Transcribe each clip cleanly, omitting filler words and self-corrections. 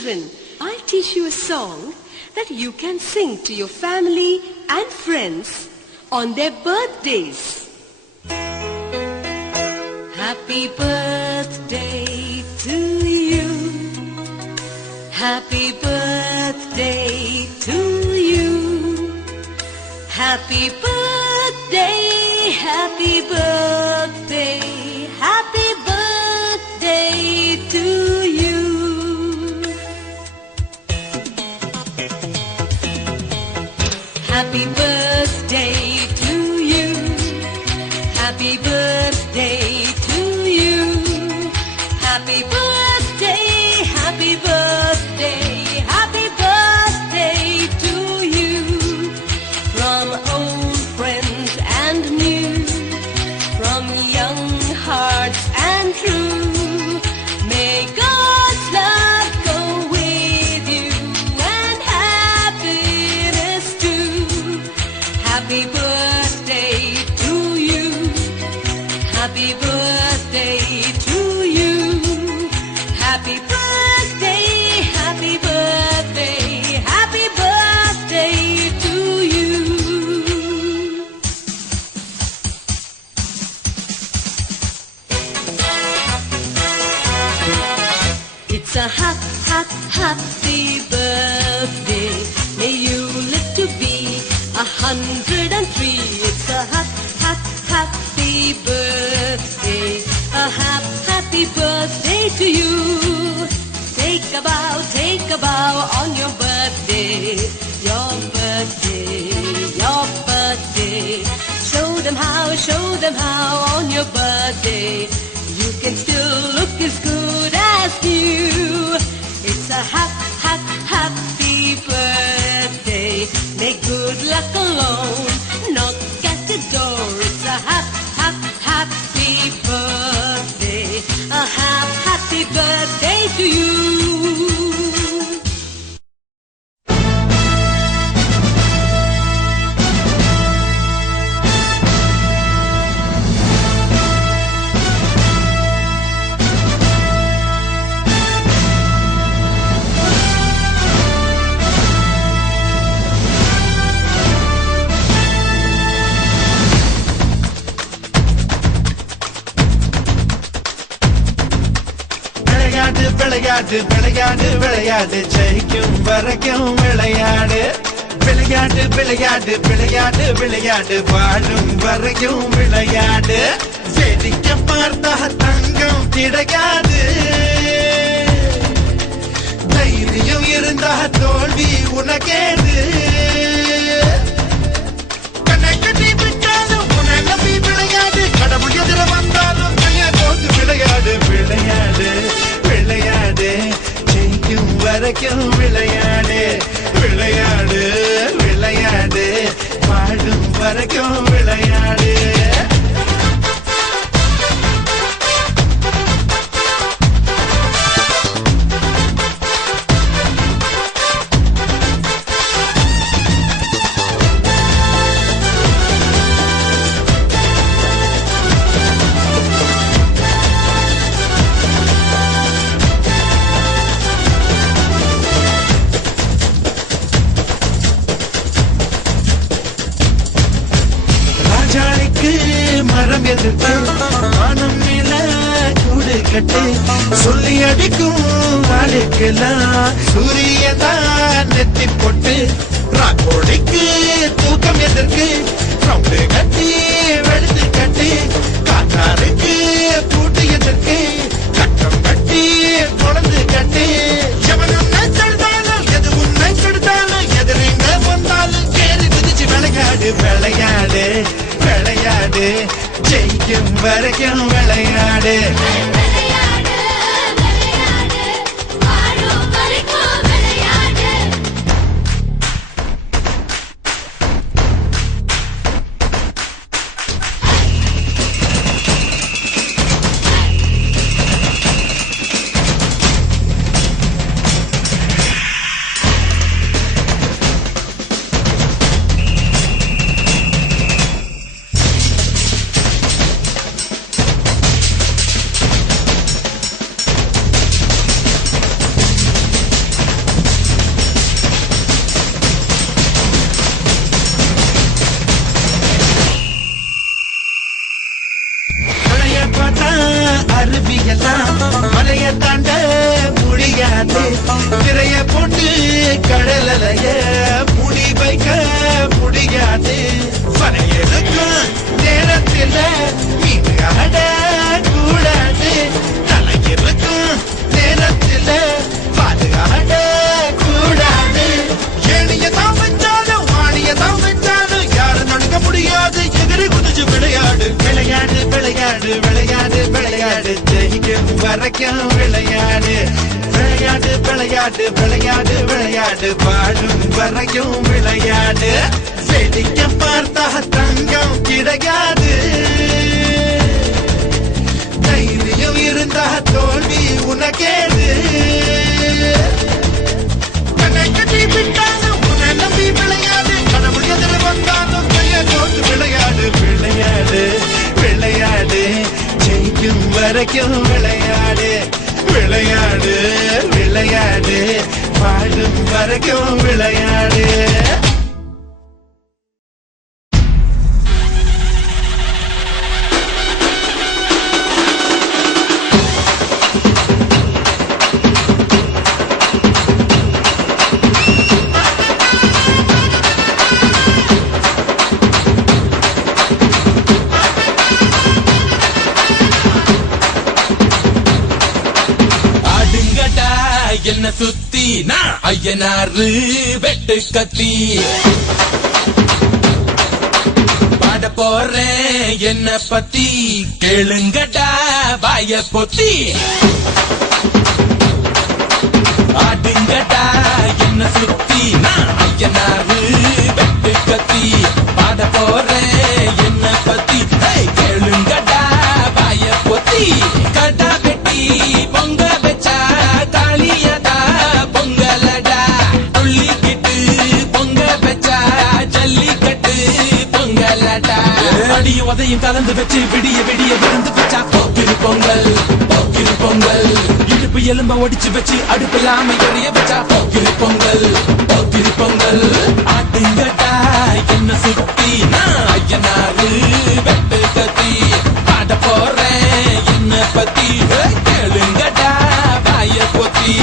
children, I'll teach you a song that you can sing to your family and friends on their birthdays. Happy birthday to you. Happy birthday to you. Happy birthday, happy birthday, happy birthday to you. Happy birthday to you. Happy birthday to you. Happy birthday, happy birthday, happy birthday to you. From old friends and new, from young hearts and true, may God's love go with you and happiness too. Happy birthday to you. Happy birthday to you. Happy birthday, happy birthday, happy birthday to you. It's a happy birthday. May you live to be 103. It's a happy birthday. A happy birthday to you. Take a bow on your birthday. Your birthday, your birthday. Show them how on your birthday you can still look as good as new. It's a happy birthday. May good luck alone knock at the door. It's a happy birthday. A happy birthday to you. விளையாடு ஜெயிக்கும் வரைக்கும் விளையாடு. விளையாடு வாழும் வரைக்கும் விளையாடு. வேடிக்கை பார்த்தா தங்கம் கிடைக்காது. தைரியம் இருந்தா தோல்வி உனக்கேது. கண்ணை கட்டி விட்டாலும் உன்னை நம்பி விளையாடு. கடவுள் எதிர வந்தாலும் கையை தோத்து விளையாடு. விளையாடு ஜெயிக்கும் வரைக்கும் விளையாடு. விளையாடு வாழும் வரைக்கும் விளையாடு. மரம் எதிர்த்து வானம் மேல கூடு கட்டு. சொல்லி அடிக்கும் நாளுக்கெல்லாம் சூரியதான் நெத்தி போட்டு. ராக்கோடிக்கு தூக்கம் எதற்கு ரவுண்டு கட்டி வெளுத்து கட்டி. காத்தாருக்கு பூட்டு எதற்கு கட்டம் கட்டி குழந்து கட்டி. எவனும் நெச்செடுத்தாலும் எது உன்னை கெடுத்தாலும் எதிரிங்க வந்தாலும் கேறி குதிச்சு விளையாடு. ஜெயிக்கும் வரைக்கும் விளையாடு. அருவியெல்லாம் மலைய தாண்ட முடியாது. திரைய போட்டு கடலைய முடி வைக்க முடியாது. வரையறுக்கும் நேரத்தில் மீது ஆட கூடாது. தலையிருக்கும் நேரத்தில் பாதுகாட கூடாது. ஏணிய தான் வச்சாலும் வாணிய தான் வச்சாலும் யாரும் நடக்க முடியாது. எதிரி குதிச்சு விளையாடு விளையாடு விளையாடு விளையாடு விளையாடு. ஜெயிக்கும் வரைக்கும் விளையாடு விளையாடு விளையாடு விளையாடு விளையாடு. பாடும் வரைக்கும் விளையாடு. வேடிக்கை பார்த்தா தங்கம் கிடையாது. தைரியம் இருந்தா தோல்வி உனக்கேது. தன்னை கட்டி விட்டாலும் உன்னை நம்பி விளையாடு. கடவுள் எதிர வந்தாலும் கையை தோற்று விளையாடு விளையாடு விளையாடு. ஜெயிக்கும் வரைக்கும் விளையாடு விளையாடு விளையாடு. பாடும் வரைக்கும் விளையாடு. என்ன சுத்தி நான் ஐயனாரு வெட்டு கத்தி பாட போறேன் என்ன பத்தி கேளுங்கடா வாய பொத்தி. ஆடுங்கடா என்ன சுத்தி நான் ஐயனாரு வெட்டு கத்தி பாட போறேன் என்ன பத்தி கேளுங்கடா வாய பொத்தி. கடா வெட்டி பொங்க வச்சா தாலியதா பொங்கலடா. துள்ளிக்கிட்டு பொங்க வச்சா ஜல்லிக்கட்டு பொங்கலடா. அடியும் உதையும் கலந்து வச்சு விடிய விடிய விருந்து வச்சா போக்கிரு பொங்கல் போக்கிரு பொங்கல். இடுப்பு எலும்ப ஒடிச்சு வச்சு அடுப்பில்லாம எறிய வச்சா போக்கிரு பொங்கல் போக்கிரு பொங்கல். ஆட்டுங்கடா என்ன சுத்தி நான் ஐயனாரு வெட்டு கத்தி பாட போறேன் என்ன பத்தி கேளுங்கடா வாய பொத்தி.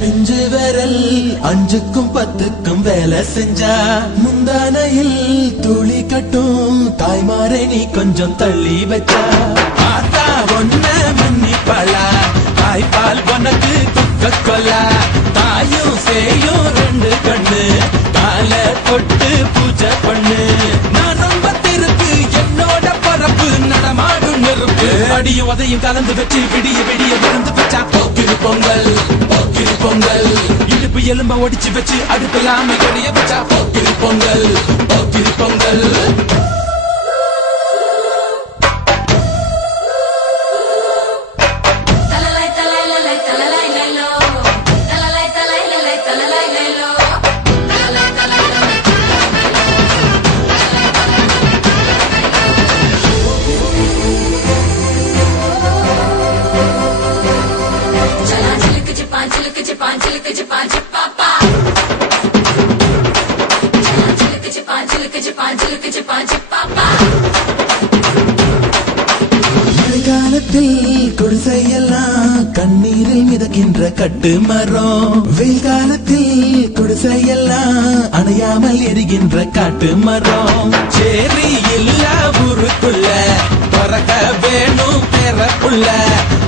பிஞ்சு விரல் அஞ்சுக்கும் பத்துக்கும் வேலை செஞ்சா முந்தானையில் துளி கட்டும் தாய்மாரை நீ கொஞ்சம் தள்ளி வச்சா. ஆத்தா ஒன்ன மன்னிப்பாளா தாய்ப்பால் உனக்கு குக்க கொல்லா. தாயும் சேயும் ரெண்டு கண்ணு கால தொட்டு பூஜை பண்ணு. நான் ரொம்ப திருக்கு என்னோட பரப்பு நடமாடும் நெருப்பு. அடியும் உதையும் கலந்து வச்சு விடிய விடிய விருந்து வச்சா போக்கிரு பொங்கல் போக்கிரு பொங்கல். இடுப்பு எலும்ப ஒடிச்சு வச்சு அடுப்பில்லாம எறிய வச்சா போக்கிரு பொங்கல் போக்கிரு பொங்கல். மழைக்காலத்தில் குடிசையெல்லாம் கண்ணீரில் மிதக்கின்ற கட்டு மரம். வெயில் காலத்தில் குடிசையெல்லாம் அணையாமல் எரிகின்ற காட்டு மரம். சேரி இல்லா ஊருக்குள்ள பறக்க வேணும் பெறப்புள்ள.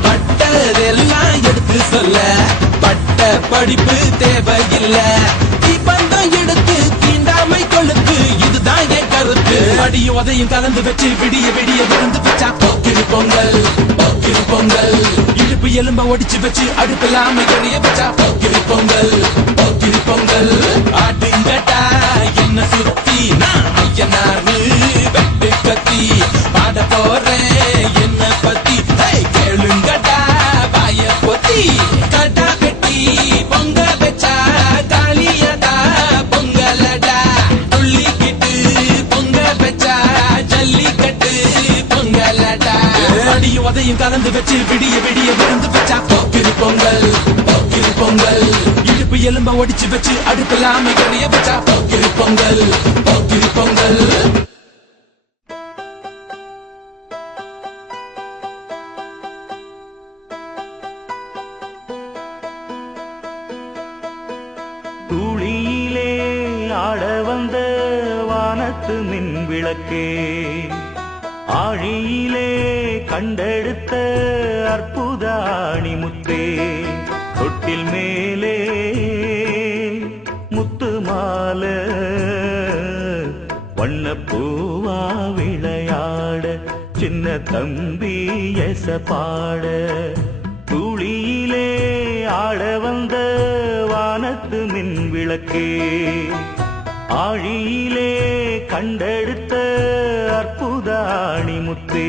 பட்டதெல்லாம் எடுத்து சொல்ல பட்ட படிப்பு தேவையில்லை. பந்தம் எடுத்து தீண்டாமை கொழுத்து இதுதான் என் கருத்து. அடியும் உதையும் கலந்து வச்சு விடிய விடிய விருந்து வச்சா போக்கிரு பொங்கல் போக்கிரு பொங்கல். இடுப்பு எலும்ப ஒடிச்சு வச்சு அடுப்பில்லாம எரிய வச்சா போக்கிரி பொங்கல் போக்கிரி பொங்கல். ஆட்டுங்கட்டா என்ன சுத்தி நான் ஐயனாரு வெட்டு கத்தி பாட போறேன் என்ன பத்தி கேளுங்கட்டா பாய பொத்தி. கடா வெட்டி பொங்க வச்சா காளியதா பொங்கலடா துள்ளிக்கிட்டு பொங்க வச்சா ஜல்லிக்கட்டு பொங்கலடா. அடியும் அதையும் கலந்து வச்சு விடிய விடிய விழுந்து வச்சா போக்கிரி பொங்கல் போக்கிரி பொங்கல். இடுப்பு எலும்ப ஒடிச்சு வச்சு அடுப்பில்லாம எரிய வச்சா போக்கிரி பொங்கல் போக்கிரி பொங்கல். தூளியிலே ஆட வந்த வானத்து மின் விளக்கே, ஆழியிலே கண்டெடுத்த அற்புத அணிமுத்தே, தொட்டில் மேலே முத்து மால வண்ணப்பூவா விளையாட சின்ன தம்பி எச பாட. தூளியிலே ஆட வந்த வானத்து மின் விளக்கே, ஆழியிலே கண்டெடுத்த அற்புத அணிமுத்தே.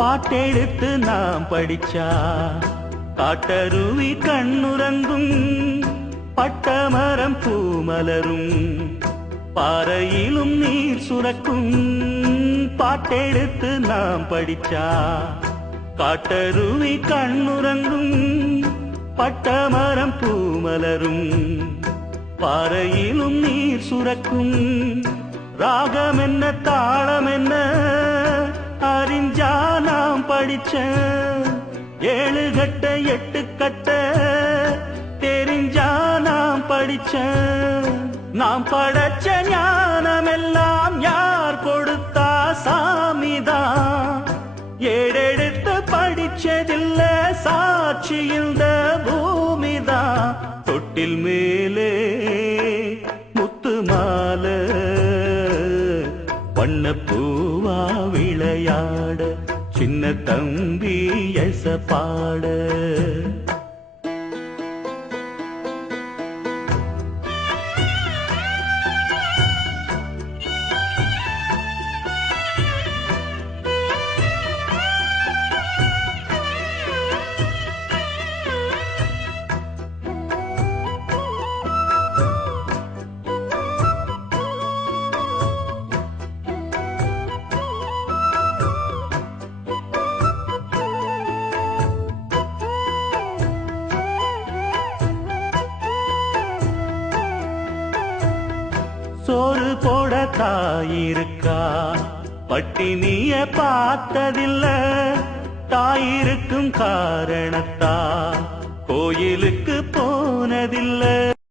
பாட்டெடுத்து நாம் படிச்சா காட்டருவி கண்ணுறங்கும், பட்டமரம் பூமலரும், பாறையிலும் நீர் சுரக்கும். பாட்டெடுத்து நாம் படிச்சா காட்டருவி கண்ணுறங்கும், பட்டமரம் பூமலரும், பாறையிலும் நீர் சுரக்கும். ராகம் என்ன தாளம் என்ன அறிஞ்சா நாம் படிச்ச, ஏழு கட்ட எட்டு கட்ட தெரிஞ்சா நாம் படிச்ச. நாம் படைச்ச ஞானமெல்லாம் யார் கொடுத்தா சாமிதான். ஏடெடுத்து படிச்சதில்ல சாட்சி இந்த பூமிதான். தொட்டில் மேலே முத்து மாலை வண்ணப்பூவா விளையாட சின்ன தம்பி எச பாட. சோறு போட தாயிருக்கா பட்டினிய பார்த்ததில்ல, தாயிருக்கும் காரணத்தா கோயிலுக்கு போனதில்லை.